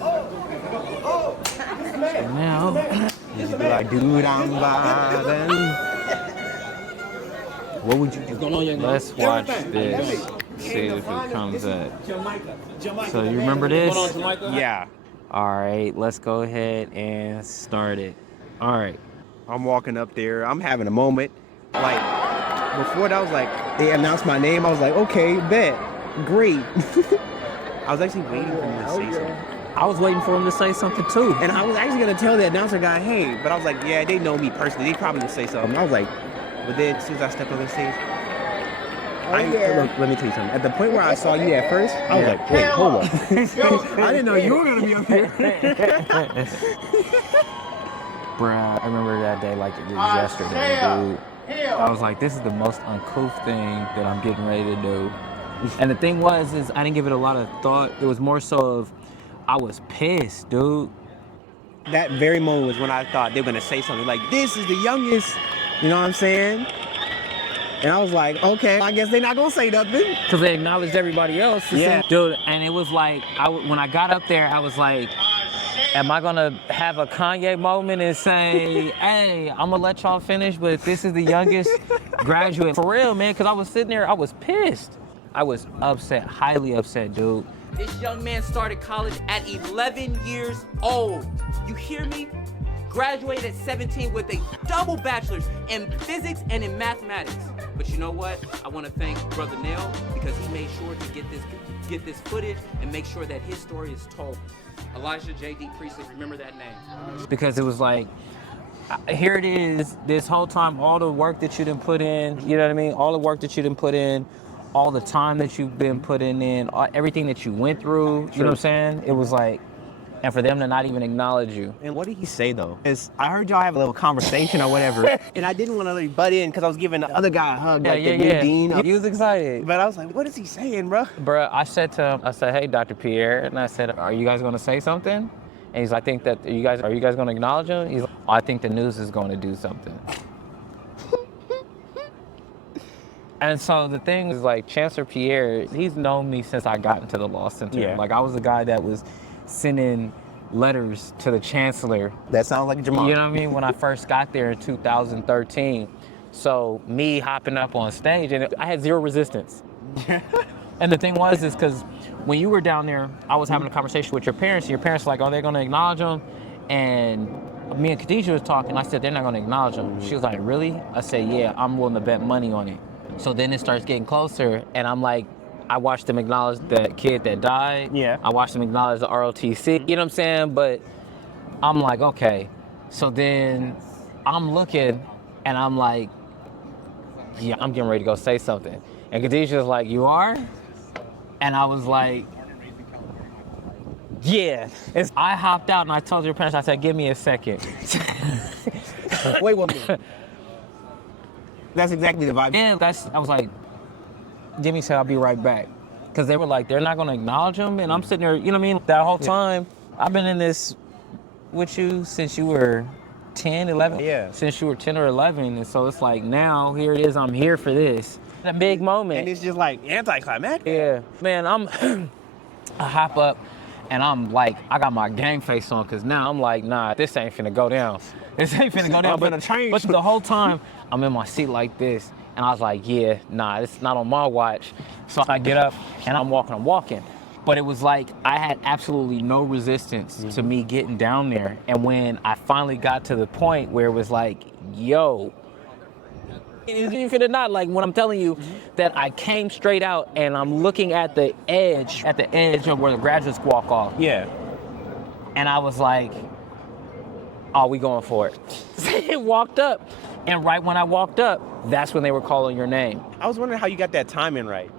right. Now, You be like, dude, I'm vibing. What would you do? let's watch this. See if it comes up. So you remember this? Yeah. All right, let's go ahead and start it. All right. I'm walking up there. I'm having a moment. Like, before that, I was like, they announced my name. I was like, okay, bet. Great. I was actually waiting for him to say something. I was waiting for him to say something too. And I was actually going to tell the announcer guy, hey, but I was like, yeah, they know me personally. They probably would say something. I was like, but then as soon as I stepped on the stage, look, let me tell you something. At the point where I saw you at first, I was like, wait, hold up. I didn't know you were going to be up here. Bruh, I remember that day like it was yesterday, dude. I was like, this is the most uncouth thing that I'm getting ready to do. And the thing was, is I didn't give it a lot of thought. It was more so of, I was pissed, dude. That very moment was when I thought they were going to say something like, this is the youngest, you know what I'm saying? And I was like, okay, I guess they're not going to say nothing. Because they acknowledged everybody else. Yeah. Dude, and it was like, when I got up there, I was like, am I going to have a Kanye moment and say, hey, I'm going to let y'all finish, but this is the youngest graduate? For real, man, because I was sitting there, I was pissed. I was upset, highly upset, dude. This young man started college at 11 years old. You hear me? Graduated at 17 with a double bachelor's in physics and in mathematics. But you know what? I want to thank Brother Nail because he made sure to get this footage and make sure that his story is told. Elijah JD Precciely, remember that name. Because it was like, here it is, this whole time, all the work that you done put in, you know what I mean? All the work that you done put in, all the time that you've been putting in, everything that you went through, you know what I'm saying? It was like, and for them to not even acknowledge you. And what did he say though? Because I heard y'all have a little conversation or whatever, and I didn't want to butt in because I was giving the other guy a hug, the new dean. He was excited. But I was like, what is he saying, bro? Bruh, I said to him, hey, Dr. Pierre, and I said, are you guys going to say something? And he's like, I think that, are you guys going to acknowledge him? He's like, I think the news is going to do something. And so the thing is, like, Chancellor Pierre, he's known me since I got into the law center. Yeah. Like, I was the guy that was sending letters to the chancellor. That sounds like Jamal. You know what I mean? When I first got there in 2013. So me hopping up on stage, and I had zero resistance. And the thing was, is because when you were down there, I was having a conversation with your parents. Your parents were like, are they going to acknowledge him? And me and Khadijah was talking. I said, they're not going to acknowledge him. She was like, really? I said, yeah, I'm willing to bet money on it. So then it starts getting closer, and I'm like, I watched them acknowledge the kid that died. Yeah. I watched them acknowledge the ROTC. You know what I'm saying? But I'm like, okay. So then I'm looking, and I'm like, yeah, I'm getting ready to go say something. And Khadijah's like, you are? And I was like, yeah. I hopped out, and I told your parents, I said, give me a second. Wait 1 minute. That's exactly the vibe. And I was like, Jimmy said, I'll be right back. Because they were like, they're not going to acknowledge him. And I'm sitting there, you know what I mean? That whole time, I've been in this with you since you were 10, 11. Yeah. Since you were 10 or 11. And so it's like, now, here it is, I'm here for this. A big moment. And it's just like anticlimactic. Yeah. Man, I hop up, and I'm like, I got my gang face on, because now I'm like, nah, this ain't finna go down. This ain't finna go down. But the whole time, I'm in my seat like this. And I was like, yeah, nah, it's not on my watch. So I get up and I'm walking. But it was like, I had absolutely no resistance to me getting down there. And when I finally got to the point where it was like, yo, you finna not, like when I'm telling you that I came straight out and I'm looking at the edge of where the graduates walk off. Yeah. And I was like, oh, we going for it. Walked up. And right when I walked up, that's when they were calling your name. I was wondering how you got that timing right.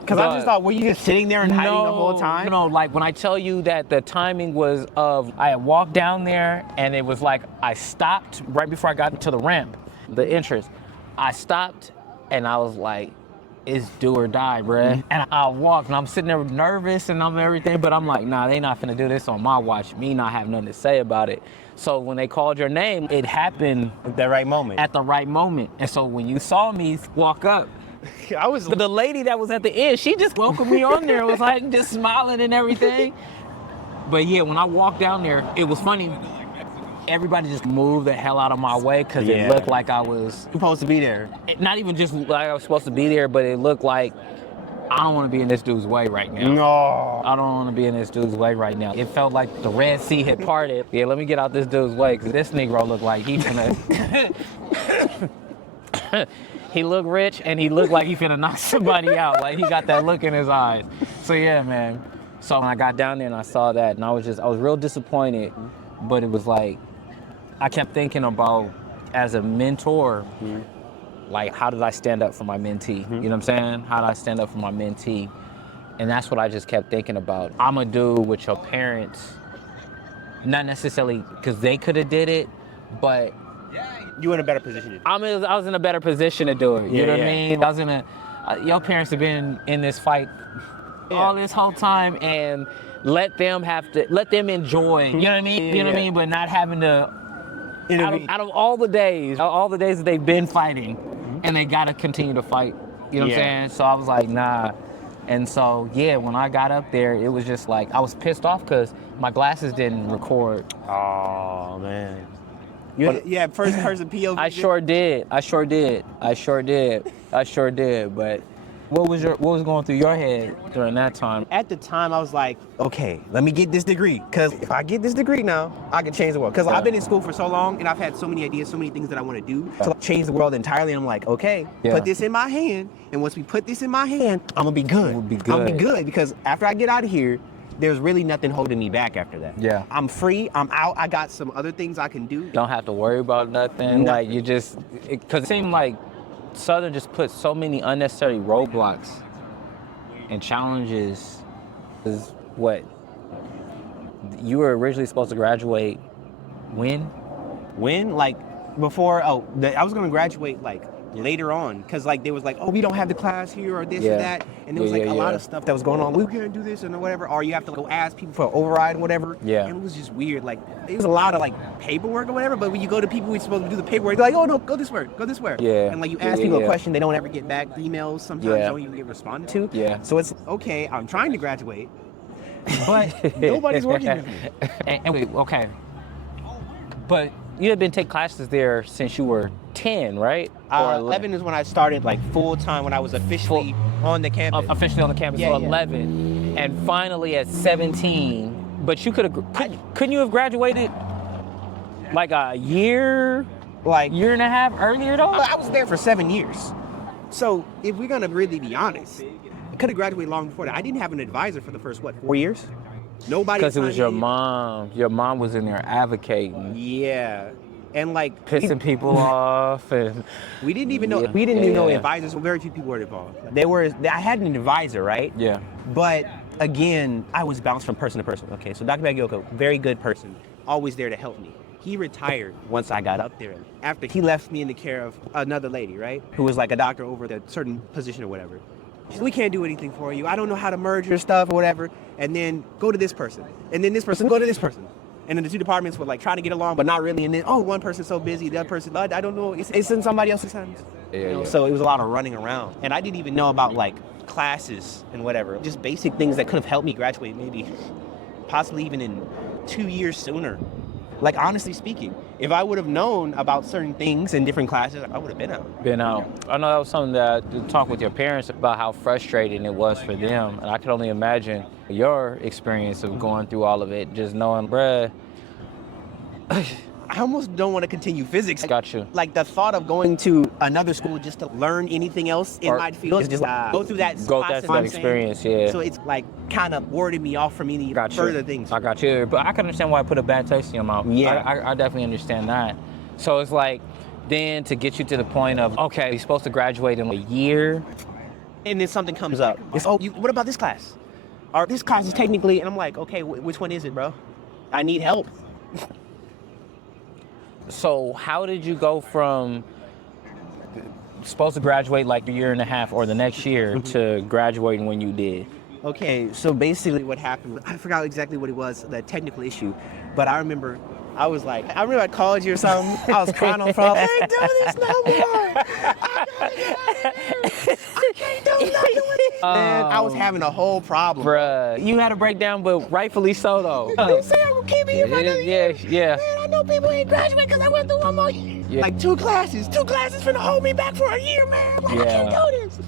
Because I just thought, were you just sitting there and hiding the whole time? No, like when I tell you that the timing was of, I had walked down there and it was like, I stopped right before I got into the ramp, the entrance. I stopped and I was like, it's do or die, bruh. And I walked and I'm sitting there nervous and I'm everything, but I'm like, nah, they not finna do this on my watch. Me not have nothing to say about it. So when they called your name, it happened at the right moment. And so when you saw me walk up, the lady that was at the end, she just welcomed me on there, was like just smiling and everything. But yeah, when I walked down there, it was funny. Everybody just moved the hell out of my way because it looked like I was supposed to be there. Not even just like I was supposed to be there, but it looked like I don't want to be in this dude's way right now. No. I don't want to be in this dude's way right now. It felt like the Red Sea had parted. Yeah, let me get out this dude's way because this Negro looked like he finna... He looked rich and he looked like he finna knock somebody out. Like he got that look in his eyes. So yeah, man. So when I got down there and I saw that, and I was real disappointed, but it was like, I kept thinking about, as a mentor, like, how did I stand up for my mentee? You know what I'm saying? How did I stand up for my mentee? And that's what I just kept thinking about. I'm a dude with your parents, not necessarily because they could have did it, but you in a better position to do it. I was in a better position to do it. You know what I mean? I was in your parents have been in this fight all this whole time, and let them enjoy, you know what I mean? You know what I mean? But not having to, out of all the days that they've been fighting, and they gotta continue to fight, you know what I'm saying? So I was like, nah. And so, yeah, when I got up there, it was just like, I was pissed off because my glasses didn't record. Oh, man. Yeah, first person POV. I sure did. But what was going through your head during that time? At the time, I was like, okay, let me get this degree. Because if I get this degree now, I can change the world. Because I've been in school for so long, and I've had so many ideas, so many things that I want to do to change the world entirely. And I'm like, okay, put this in my hand. And once we put this in my hand, I'm going to be good. I'm going to be good. Because after I get out of here, there's really nothing holding me back after that. Yeah. I'm free. I'm out. I got some other things I can do. Don't have to worry about nothing. Like, you just, because it seemed like Southern just put so many unnecessary roadblocks and challenges. Is what you were originally supposed to graduate when? Like before? I was going to graduate like later on, because like they was like, oh, we don't have the class here or this or that, and there was like a lot of stuff that was going on. We can't do this and whatever, or you have to go ask people for an override and whatever. Yeah. And it was just weird. Like it was a lot of like paperwork or whatever. But when you go to people who's supposed to do the paperwork, they're like, oh no, go this way. Yeah. And like you ask people a question, they don't ever get back. Emails sometimes don't even get responded to. Yeah. So it's okay. I'm trying to graduate, but nobody's working with me. And wait, okay. But you had been taking classes there since you were 10, right? 11 is when I started like full time, when I was officially on the campus. Officially on the campus, so 11. And finally at 17, but you couldn't you have graduated like a year and a half earlier though? I was there for 7 years. So if we're gonna really be honest, I could have graduated long before that. I didn't have an advisor for the first, 4 years? Nobody. Because it was your mom. Your mom was in there advocating. Yeah. And like pissing people off, and we didn't even know advisors. Very few people were involved. I had an advisor, right? Yeah. But again, I was bounced from person to person. Okay, so Dr. Bagioka, very good person, always there to help me. He retired once I got up there. After he left me in the care of another lady, right, who was like a doctor over a certain position or whatever. We can't do anything for you. I don't know how to merge your stuff or whatever. And then go to this person, and then this person, go to this person. And then the two departments were like trying to get along, but not really. And then, one person's so busy, the other person, I don't know, it's in somebody else's hands. So it was a lot of running around. And I didn't even know about like classes and whatever. Just basic things that could have helped me graduate maybe, possibly even in 2 years sooner. Like, honestly speaking, if I would have known about certain things in different classes, I would have been out. I know that was something that to talk with your parents about how frustrating it was for them. And I could only imagine your experience of going through all of it, just knowing, bruh. I almost don't want to continue physics. Got you. Like the thought of going to another school just to learn anything else in my field is just go through that experience, yeah. So it's like kind of warded me off from any further things. I got you. But I can understand why I put a bad taste in your mouth. Yeah. I definitely understand that. So it's like, then to get you to the point of, okay, you're supposed to graduate in a year. And then something comes up. It's, what about this class? Or this class is technically, and I'm like, okay, which one is it, bro? I need help. So how did you go from supposed to graduate like a year and a half or the next year to graduating when you did? Okay, so basically what happened, I forgot exactly what it was, the technical issue, but I remember I called you or something, I was crying on the phone, I ain't doing this no more, I gotta get out of here. I can't do nothing with it. Man, I was having a whole problem. Bruh, you had a breakdown, but rightfully so though. You say I'm gonna keep me here for another year? Yeah. Man, I know people ain't graduate because I went through one more year. Yeah. Like two classes finna hold me back for a year, man. Like, I can't do this.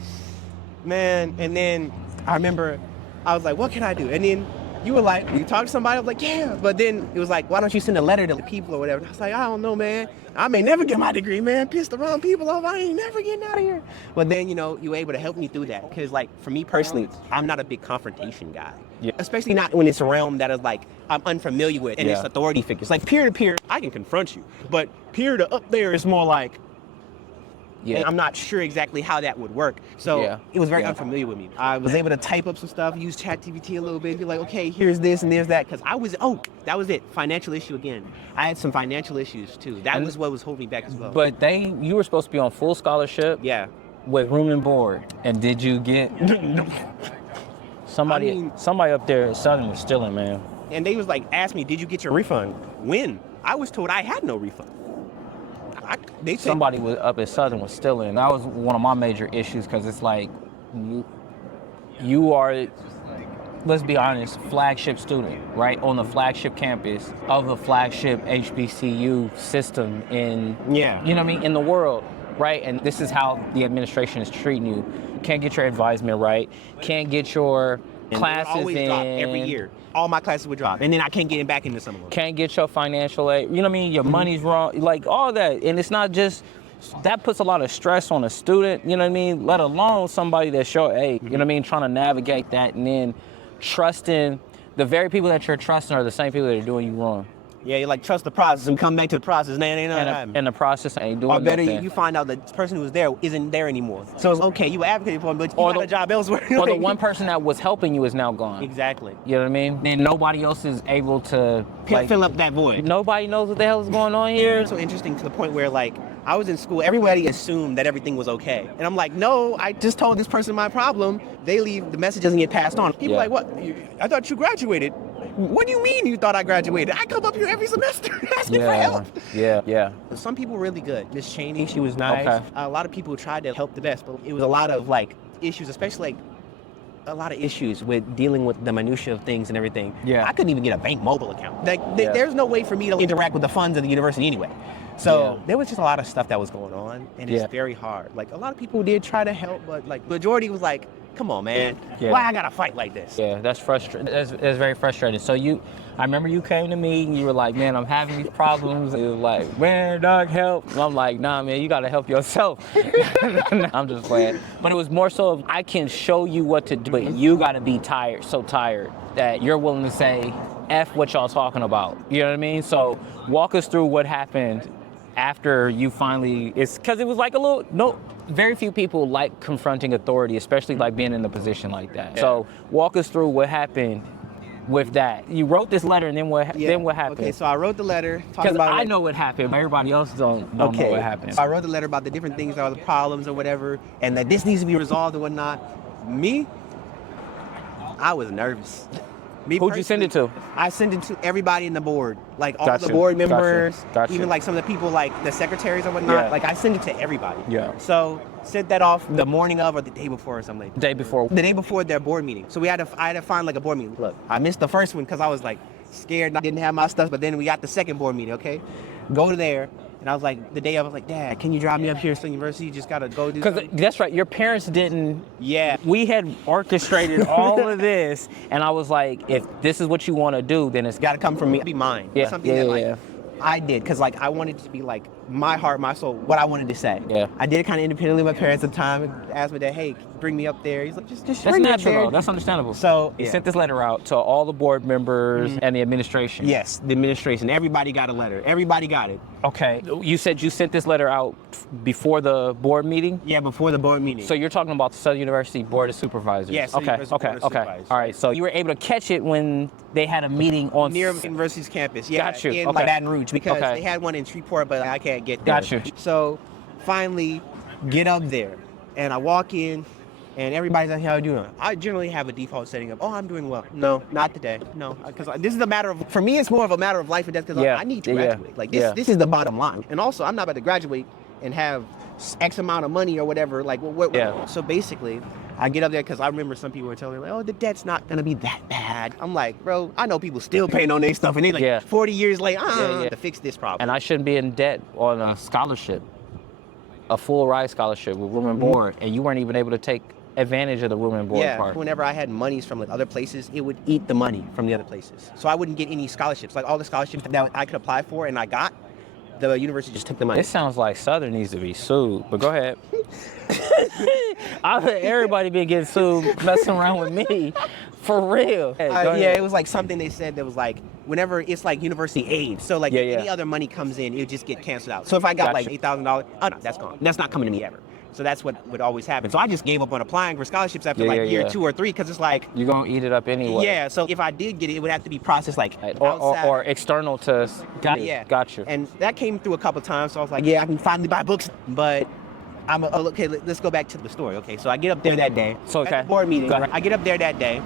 Man, and then I remember I was like, what can I do? And then you were like, you talk to somebody? I was like, yeah. But then it was like, why don't you send a letter to the people or whatever? And I was like, I don't know, man. I may never get my degree, man. Piss the wrong people off. I ain't never getting out of here. But then, you know, you were able to help me through that. Because, like, for me personally, I'm not a big confrontation guy. Yeah. Especially not when it's a realm that is, like, I'm unfamiliar with and it's authority figures. Like, peer to peer, I can confront you. But peer to up there is more like, and I'm not sure exactly how that would work. So it was very unfamiliar with me. I was able to type up some stuff, use ChatGPT a little bit, and be like, okay, here's this and there's that. Because that was it. Financial issue again. I had some financial issues too. That was what was holding me back as well. But you were supposed to be on full scholarship. Yeah. With room and board. And did you get somebody up there at Southern was stealing, man. And they was like, asked me, did you get your refund? When? I was told I had no refund. They said somebody was up at Southern was stealing. That was one of my major issues because it's like you are, let's be honest, flagship student, right? On the flagship campus of the flagship HBCU system in, you know what I mean, in the world, right? And this is how the administration is treating you. Can't get your advisement right. Can't get your classes always in. Drop every year. All my classes would drop, and then I can't get back into some of them. Can't get your financial aid. You know what I mean? Your money's wrong. Like all that, and it's not just that puts a lot of stress on a student. You know what I mean? Let alone somebody that's your age. You know what I mean? Trying to navigate that, and then trusting the very people that you're trusting are the same people that are doing you wrong. Yeah, you like trust the process and come back to the process. And the process ain't doing or better, nothing. you find out the person who was there isn't there anymore. So it's okay, you advocated for him, but you got a job elsewhere. Or the one person that was helping you is now gone. Exactly. You know what I mean? And nobody else is able to fill up that void. Nobody knows what the hell is going on here. It's so interesting to the point where like I was in school, everybody assumed that everything was okay. And I'm like, no, I just told this person my problem. They leave, the message doesn't get passed on. People like, what? I thought you graduated. What do you mean you thought I graduated? I come up here every semester asking for help. Yeah. Some people were really good. Miss Cheney, she was nice. Okay. A lot of people tried to help the best, but it was a lot of like issues, especially like a lot of issues with dealing with the minutia of things and everything. Yeah. I couldn't even get a bank mobile account. Like there's no way for me to interact with the funds of the university anyway. So there was just a lot of stuff that was going on, and it's very hard. Like a lot of people did try to help, but like majority was like, come on, man. Why I gotta fight like this? Yeah, that's frustrating. That's very frustrating. So I remember you came to me and you were like, man, I'm having these problems. It was like, man, dog, help. And I'm like, nah, man, you gotta help yourself. I'm just playing. But it was more so of I can show you what to do, but you gotta be so tired that you're willing to say, F what y'all talking about. You know what I mean? So walk us through what happened after you finally, because it was like very few people like confronting authority, especially like being in a position like that. Yeah. So walk us through what happened with that. You wrote this letter, and then what happened? Okay, so I wrote the letter. Because I know what happened, but everybody else don't know what happened. So I wrote the letter about the different things that are the problems or whatever, and that this needs to be resolved and whatnot. Me, I was nervous. Who'd you send it to? I sent it to everybody in the board, like all the board members, even like some of the people like the secretaries or whatnot. Yeah. Like I sent it to everybody. Yeah. So sent that off the morning of or the day before or something like that. Day before. The day before their board meeting. So I had to find like a board meeting. Look, I missed the first one because I was like scared I didn't have my stuff, but then we got the second board meeting, okay? Go to there. And I was like, the day I was like, Dad, can you drive me up here to the university? You just gotta go do something. Because that's right, your parents didn't. Yeah. We had orchestrated all of this, and I was like, if this is what you want to do, then it's gotta come from me. It'd be mine. Yeah. Something that I did, because like I wanted it to be like my heart, my soul, what I wanted to say. Yeah. I did it kind of independently of my parents at the time. And asked my dad, hey, bring me up there. He's like, just that's bring me up natural, there. though. That's understandable. So you sent this letter out to all the board members and the administration. Yes, the administration. Everybody got a letter. Everybody got it. Okay. You said you sent this letter out before the board meeting? Yeah, before the board meeting. So you're talking about the Southern University Board of Supervisors? Yes. Okay. All right. So you were able to catch it when they had a meeting on near university's campus. Yeah. Got you. In Baton Rouge, because they had one in Shreveport, but I can't get there. Got you. So finally get up there, and I walk in, and everybody's like, how are you doing? I generally have a default setting of, oh, I'm doing well. No, not today. No, because this is a matter of, for me, it's more of a matter of life and death, because I need to graduate. Like this is the bottom line. And also, I'm not about to graduate and have X amount of money or whatever. Like, what? Yeah. So basically, I get up there because I remember some people were telling me, like, oh, the debt's not going to be that bad. I'm like, bro, I know people still paying on their stuff, and they like 40 years later, to fix this problem. And I shouldn't be in debt on a scholarship, a full ride scholarship with room and board, and you weren't even able to take advantage of the room and board part. Whenever I had monies from like other places, it would eat the money from the other places. So I wouldn't get any scholarships. Like all the scholarships that I could apply for and I got, the university just took the money. It sounds like Southern needs to be sued, but go ahead. I've heard everybody been getting sued messing around with me. For real. It was like something they said that was like, whenever it's like university aid. So like any other money comes in, it would just get canceled out. So if I got like $8,000, oh no, that's gone. That's not coming to me ever. So that's what would always happen. So I just gave up on applying for scholarships after year 2 or 3 because it's like... You're going to eat it up anyway. Yeah, so if I did get it, it would have to be processed like or external to... Got you. And that came through a couple times, so I was like, I can finally buy books. But okay, let's go back to the story. Okay, so I get up there that day. So, at the board meeting. I get up there that day.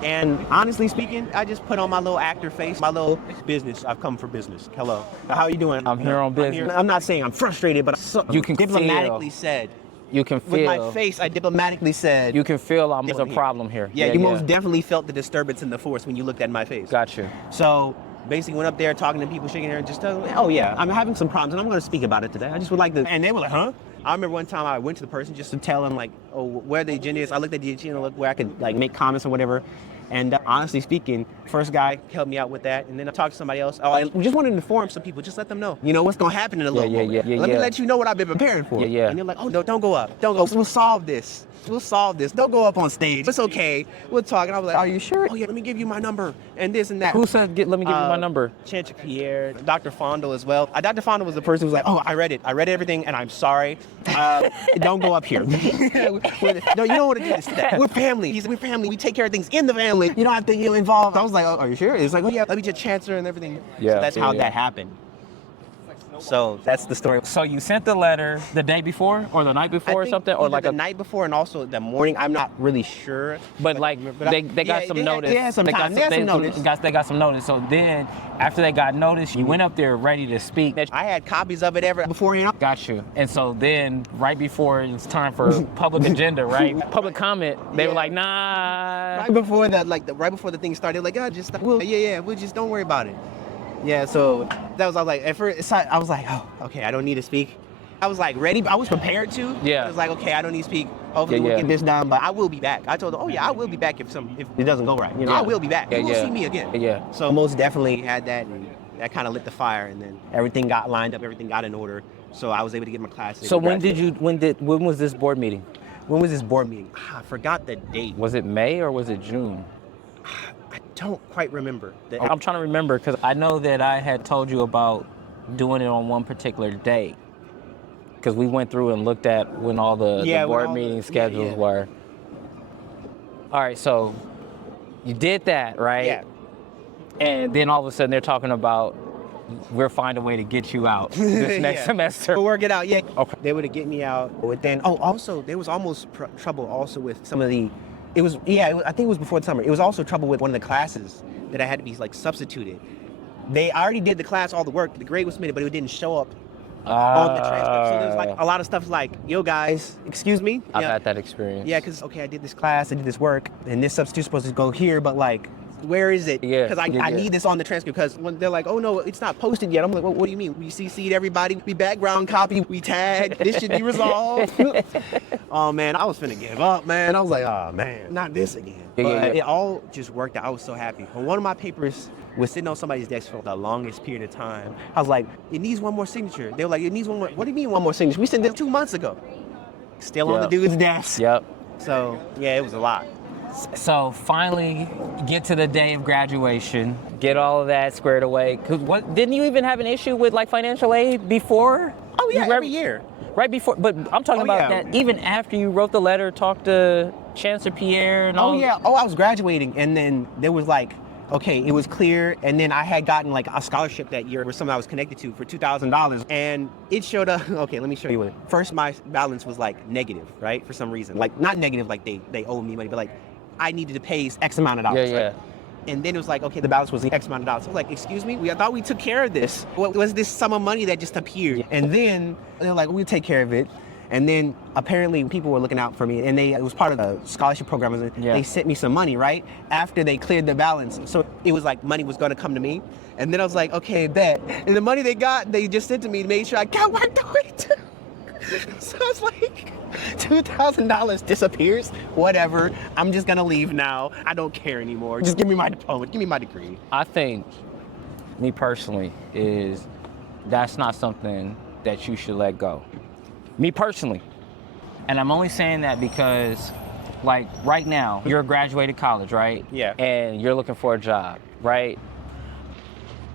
And honestly speaking, I just put on my little actor face, my little business. I've come for business. Hello. How are you doing? I'm here on business. I'm not saying I'm frustrated, but you can diplomatically said. You can feel. With my face, I diplomatically said. You can feel there's a problem here. Yeah, you most definitely felt the disturbance in the force when you looked at my face. Got you. So basically went up there talking to people, shaking their head, just telling them, oh yeah, I'm having some problems and I'm going to speak about it today. I just would like to. And they were like, huh? I remember one time I went to the person just to tell them like, oh, where the agenda is. I looked at the agenda, looked where I could like make comments or whatever. And honestly speaking, first guy helped me out with that. And then I talked to somebody else. Oh, I just wanted to inform some people, just let them know, what's going to happen in a little moment. Let me let you know what I've been preparing for. And they're like, oh, no, don't go up. Don't go. We'll solve this. Don't go up on stage. It's okay. We'll talk. And I was like, are you sure? Oh, yeah, let me give you my number and this and that. Who said, let me give you my number? Chancellor Pierre, Dr. Fondle as well. Dr. Fondle was the person who was like, oh, I read it. I read everything and I'm sorry. Don't go up here. No, you don't want to do this today. We're family. We're family. We take care of things in the family. You don't have to get involved. I was like, oh, are you sure? It's like, oh, yeah, let me just chancellor and everything. Yeah. So that's how that happened. So that's the story. So you sent the letter the day before or the night before or something? Or like the night before and also the morning. I'm not really sure. But like they got some notice. They had some time. They had some notice. They got some notice. So then after they got notice, you went up there ready to speak. I had copies of it beforehand. Got you. And so then right before it's time for public agenda, right? Public comment, they were like, nah. Right before the thing started, like, oh, just we'll just don't worry about it. Yeah, so I was like, at first, I was like, oh, okay, I don't need to speak. I was like ready, I was prepared to. Yeah. I was like, okay, I don't need to speak. Hopefully we'll get this done, but I will be back. I told her, oh yeah, I will be back if it doesn't go right. I will be back. You will see me again. Yeah. So most definitely had that, and that kind of lit the fire, and then everything got lined up, everything got in order. So I was able to get my classes. So when was this board meeting? When was this board meeting? I forgot the date. Was it May or was it June? I don't quite remember. I'm trying to remember because I know that I had told you about doing it on one particular day. Because we went through and looked at when all the board meeting schedules were. All right, so you did that, right? Yeah. And then all of a sudden they're talking about we'll find a way to get you out this next semester. We'll work it out, yeah. Okay. They would have get me out. But then, also, there was almost trouble also with some of the, I think it was before the summer. It was also trouble with one of the classes that I had to be like substituted. I already did the class, all the work, the grade was submitted, but it didn't show up on the transcript. So there's like a lot of stuff like, yo guys, excuse me. I've had that experience. Yeah, because, okay, I did this class, I did this work, and this substitute's supposed to go here, but like, where is it? Yeah. Because I need this on the transcript, because when they're like, oh no, it's not posted yet. I'm like, what do you mean? We CC'd everybody, we background copy, we tagged, this should be resolved. Oh man, I was finna give up, man. I was like, oh man, not this again. But it all just worked out. I was so happy. When one of my papers was sitting on somebody's desk for the longest period of time, I was like, it needs one more signature. They were like, it needs one more. What do you mean one more signature? We sent it 2 months ago. Still on the dude's desk. Yep. So yeah, it was a lot. So finally get to the day of graduation, get all of that squared away. Cause didn't you even have an issue with like financial aid before? Oh yeah, every year. Right before, but I'm talking about that even after you wrote the letter, talked to Chancellor Pierre and all. Oh yeah, I was graduating, and then there was like, okay, it was clear, and then I had gotten like a scholarship that year with someone I was connected to for $2,000, and it showed up. Okay, let me show you what. First, my balance was like negative, right? For some reason, like not negative, like they owed me money, but like I needed to pay X amount of dollars. Yeah, yeah. Right? And then it was like, okay, the balance was X amount of dollars. I was like, excuse me? I thought we took care of this. What was this sum of money that just appeared? And then they're like, we'll take care of it. And then apparently people were looking out for me, and it was part of the scholarship program. And they sent me some money, right? After they cleared the balance. So it was like money was going to come to me. And then I was like, okay, bet. And the money they got, they just sent to me to make sure I got worked on it too. So I was like, $2,000 disappears, whatever. I'm just gonna leave now. I don't care anymore. Just give me my diploma, give me my degree. I think, me personally, is that's not something that you should let go. Me personally. And I'm only saying that because, like, right now, you're graduated college, right? Yeah. And you're looking for a job, right?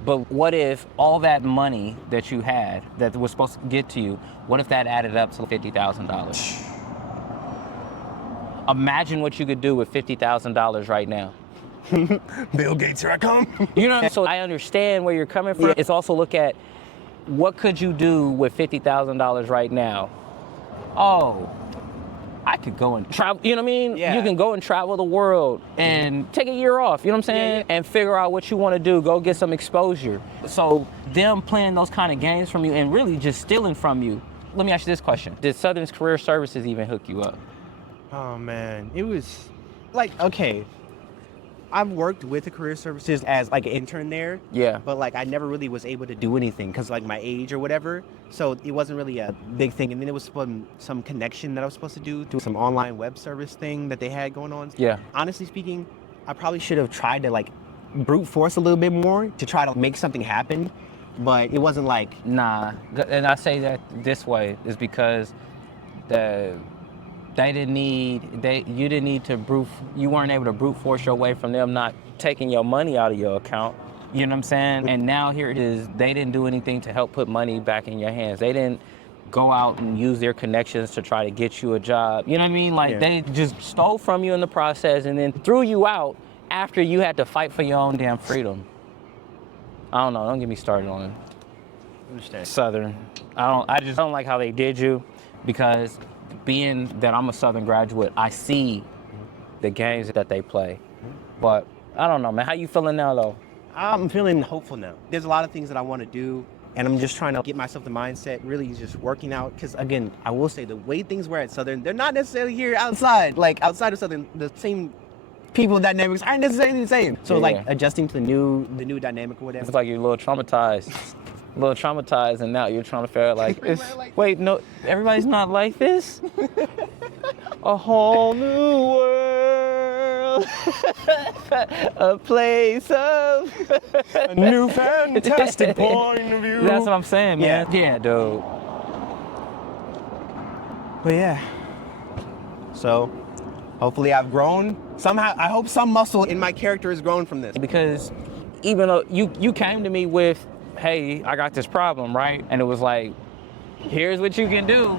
But what if all that money that you had that was supposed to get to you, what if that added up to $50,000? Imagine what you could do with $50,000 right now. Bill Gates, here I come. You know, so I understand where you're coming from. It's also look at what could you do with $50,000 right now? Oh, I could go and travel, you know what I mean? Yeah. You can go and travel the world and take a year off, you know what I'm saying? And figure out what you want to do, go get some exposure. So them playing those kind of games from you and really just stealing from you. Let me ask you this question. Did Southern's Career Services even hook you up? Oh man, it was like, okay, I've worked with the career services as like an intern there. Yeah. But like I never really was able to do anything because like my age or whatever. So it wasn't really a big thing. And then it was some connection that I was supposed to do to some online web service thing that they had going on. Yeah. Honestly speaking, I probably should have tried to like brute force a little bit more to try to make something happen. But it wasn't like... Nah, and I say that this way is because you weren't able to brute force your way from them not taking your money out of your account. You know what I'm saying? And now here it is, they didn't do anything to help put money back in your hands. They didn't go out and use their connections to try to get you a job. You know what I mean? Like they just stole from you in the process and then threw you out after you had to fight for your own damn freedom. I don't know, don't get me started on Southern. I just don't like how they did you, because being that I'm a Southern graduate, I see the games that they play. But I don't know, man. How you feeling now, though? I'm feeling hopeful now. There's a lot of things that I want to do, and I'm just trying to get myself the mindset, really just working out. Because again, I will say the way things were at Southern, they're not necessarily here outside. Like outside of Southern, the same people dynamics aren't necessarily the same. So like adjusting to the new dynamic or whatever. It's like you're a little traumatized. And now you're trying to figure out like, wait, no, everybody's not like this? A whole new world. A place of... a new fantastic point of view. That's what I'm saying, man. Yeah, dude. But yeah. So, hopefully I've grown. Somehow, I hope some muscle in my character has grown from this. Because even though you came to me with, hey, I got this problem, right? And it was like, here's what you can do.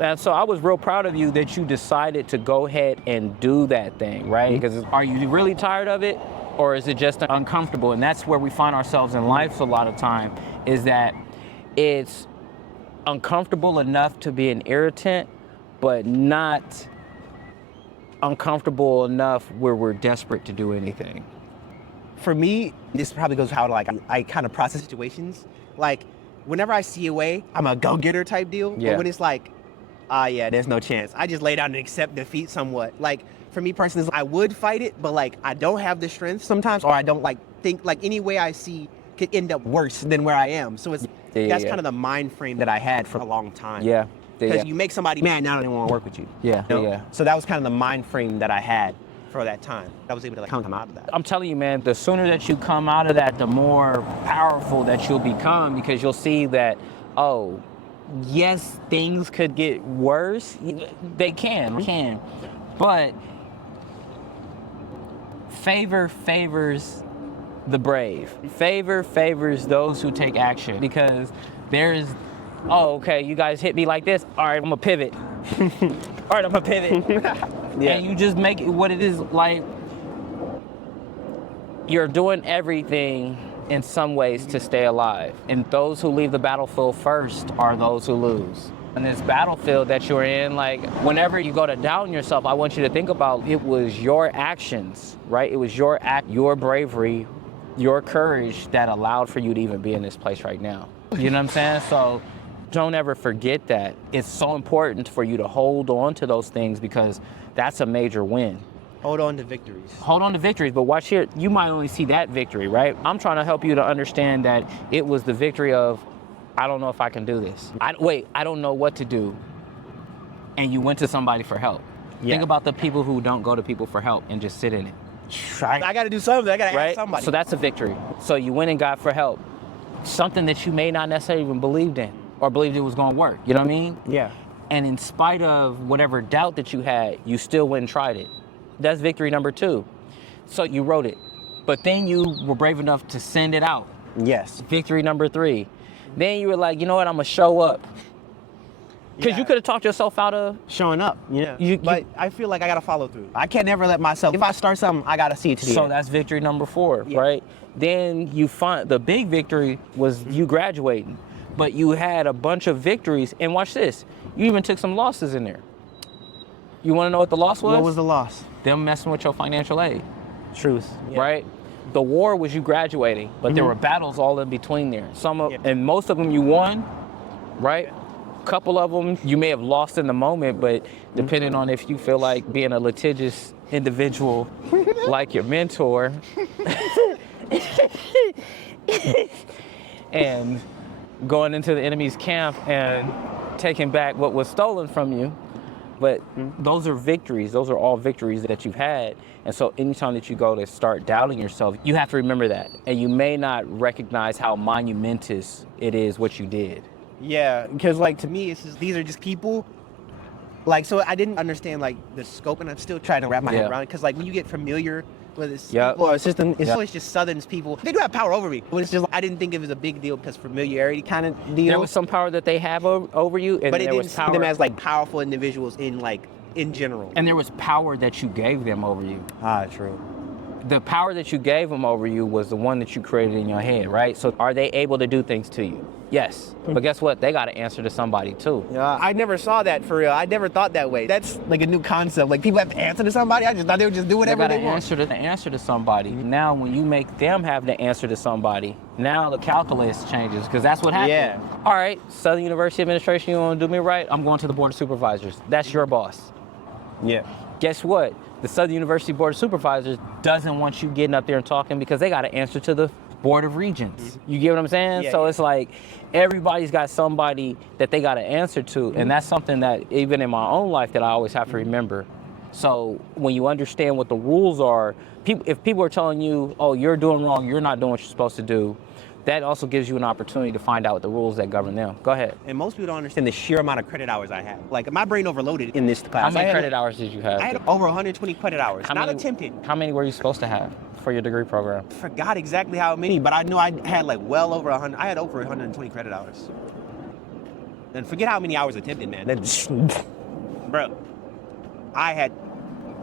And so I was real proud of you that you decided to go ahead and do that thing, right? Because are you really tired of it, or is it just uncomfortable? And that's where we find ourselves in life a lot of time, is that it's uncomfortable enough to be an irritant, but not uncomfortable enough where we're desperate to do anything. For me, this probably goes how like I kind of process situations. Like whenever I see a way, I'm a go-getter type deal. Yeah. But when it's like, there's no chance. I just lay down and accept defeat somewhat. Like for me personally, I would fight it, but like I don't have the strength sometimes, or I don't like think like any way I see could end up worse than where I am. So it's that's kind of the mind frame that I had for a long time. Yeah. Because you make somebody mad, now they don't want to work with you. Yeah. You know? Yeah. So that was kind of the mind frame that I had for that time. I was able to like come out of that. I'm telling you, man, the sooner that you come out of that, the more powerful that you'll become, because you'll see that, oh, yes, things could get worse. They can. But favor favors the brave. Favor favors those who take action, because there's, oh, okay, you guys hit me like this. All right, I'm gonna pivot. All right, I'm gonna pivot. Yeah. And you just make it what it is. Like, you're doing everything in some ways to stay alive. And those who leave the battlefield first are those who lose. In this battlefield that you're in, like whenever you go to doubt in yourself, I want you to think about it was your actions, right? It was your act, your bravery, your courage that allowed for you to even be in this place right now. You know what I'm saying? So don't ever forget that. It's so important for you to hold on to those things because that's a major win. Hold on to victories. Hold on to victories, but watch here, you might only see that victory, right? I'm trying to help you to understand that it was the victory of, I don't know if I can do this. I don't know what to do. And you went to somebody for help. Yeah. Think about the people who don't go to people for help and just sit in it. I got to do something. I got to ask somebody. So that's a victory. So you went and got for help. Something that you may not necessarily even believed in or believed it was going to work. You know what I mean? Yeah. And in spite of whatever doubt that you had, you still went and tried it. That's victory number 2. So you wrote it, but then you were brave enough to send it out. Yes. Victory number 3. Then you were like, you know what, I'm gonna show up. Because you could have talked yourself out of showing up. Yeah. But I feel like I gotta follow through. I can't never let myself, if I start something, I gotta see it to the end. So that's victory number 4, right? Then you find the big victory was you graduating, but you had a bunch of victories, and watch this, you even took some losses in there. You wanna know what the loss was? What was the loss? Them messing with your financial aid. Truth. Yeah. Right? The war was you graduating, but there were battles all in between there. And most of them you won, right? A couple of them you may have lost in the moment, but depending on if you feel like being a litigious individual like your mentor and going into the enemy's camp and taking back what was stolen from you. But those are victories. Those are all victories that you've had. And so anytime that you go to start doubting yourself, you have to remember that. And you may not recognize how monumentous it is what you did. Yeah, because like to me, it's just, these are just people. Like, so I didn't understand like the scope, and I'm still trying to wrap my head around it. Because like when you get familiar with this people or system, it's always just Southern people. They do have power over me, but it's just I didn't think it was a big deal because familiarity kind of deal. There was some power that they have over you, and but it there didn't was see power them as like powerful individuals in general. And there was power that you gave them over you. Ah, true. The power that you gave them over you was the one that you created in your head, right? So are they able to do things to you? Yes. But guess what? They got to answer to somebody too. Yeah, I never saw that for real. I never thought that way. That's like a new concept. Like people have to answer to somebody. I just thought they would just do whatever they want. They got to answer to somebody. Now when you make them have to answer to somebody, now the calculus changes because that's what happened. Yeah. All right, Southern University Administration, you want to do me right? I'm going to the Board of Supervisors. That's your boss. Yeah. Guess what? The Southern University Board of Supervisors doesn't want you getting up there and talking because they got to answer to the Board of Regents. You get what I'm saying? So it's like everybody's got somebody that they got to answer to. And that's something that even in my own life that I always have to remember. So when you understand what the rules are, if people are telling you, oh, you're doing wrong, you're not doing what you're supposed to do, that also gives you an opportunity to find out the rules that govern them. Go ahead. And most people don't understand the sheer amount of credit hours I have. Like, my brain overloaded in this class. How many credit hours did you have? I had over 120 credit hours, attempted. How many were you supposed to have for your degree program? I forgot exactly how many, but I knew I had like well over 100. I had over 120 credit hours. And forget how many hours attempted, man. Bro, I had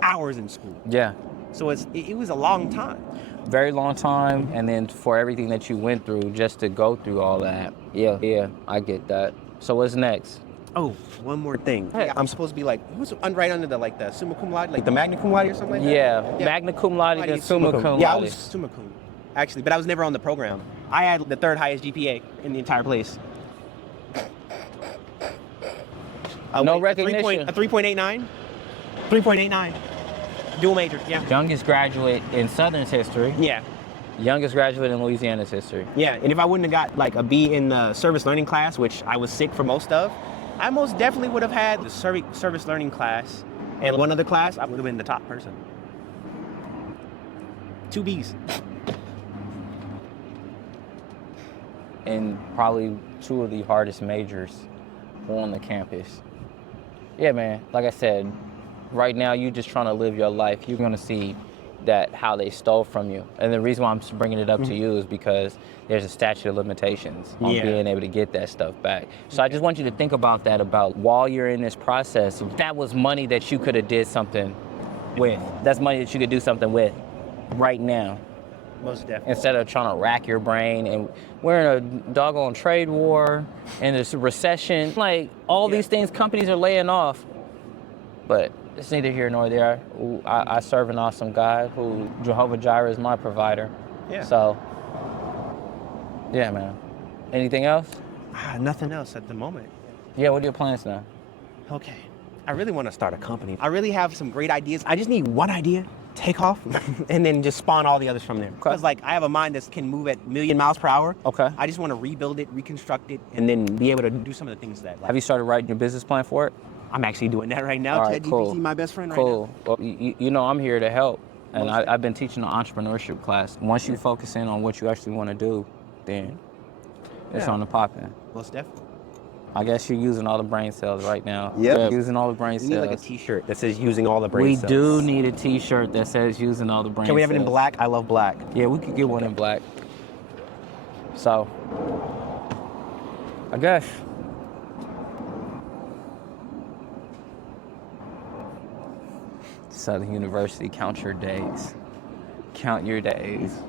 hours in school. Yeah. So it was a long time. Very long time, and then for everything that you went through, just to go through all that. Yeah, I get that. So what's next? Oh, one more thing. Hey. I'm supposed to be like, who's right under the summa cum laude, like the magna cum laude or something like that? Yeah, magna cum laude and summa cum laude. Yeah, I was summa cum, actually, but I was never on the program. I had the 3rd highest GPA in the entire place. No recognition. A 3.89? 3.89. Dual major, yeah. Youngest graduate in Southern's history. Yeah. Youngest graduate in Louisiana's history. Yeah, and if I wouldn't have got like a B in the service learning class, which I was sick for most of, I most definitely would have had the service learning class and one other class, I would have been the top person. 2 Bs. And probably 2 of the hardest majors on the campus. Yeah, man, like I said, right now you're just trying to live your life. You're gonna see that how they stole from you. And the reason why I'm bringing it up to you is because there's a statute of limitations on being able to get that stuff back. So I just want you to think about that, about while you're in this process, that was money that you could have did something with. That's money that you could do something with right now. Most definitely. Instead of trying to rack your brain, and we're in a doggone trade war and this recession, like all these things companies are laying off. But it's neither here nor there. I serve an awesome God who Jehovah Jireh is my provider. Yeah. So, yeah, man. Anything else? Nothing else at the moment. Yeah, what are your plans now? Okay. I really want to start a company. I really have some great ideas. I just need one idea, take off, and then just spawn all the others from there. Because like I have a mind that can move at 1,000,000 miles per hour. Okay. I just want to rebuild it, reconstruct it, and then be able to do some of the things that. Like, Have you started writing your business plan for it? I'm actually doing that right now. All right, ChatGPT, my best friend right Cool. now. Well, you know I'm here to help. And I've been teaching an entrepreneurship class. Once you focus in on what you actually want to do, then it's on the popping. Most definitely. I guess you're using all the brain cells right now. Yep. You're using all the brain We cells. need like a T-shirt that says "using all the brain We cells." do need a T-shirt that says "using all the brain cells." Can we have it in black? I love black. Yeah, we could get one in black. So, I guess. Southern University, count your days. Count your days.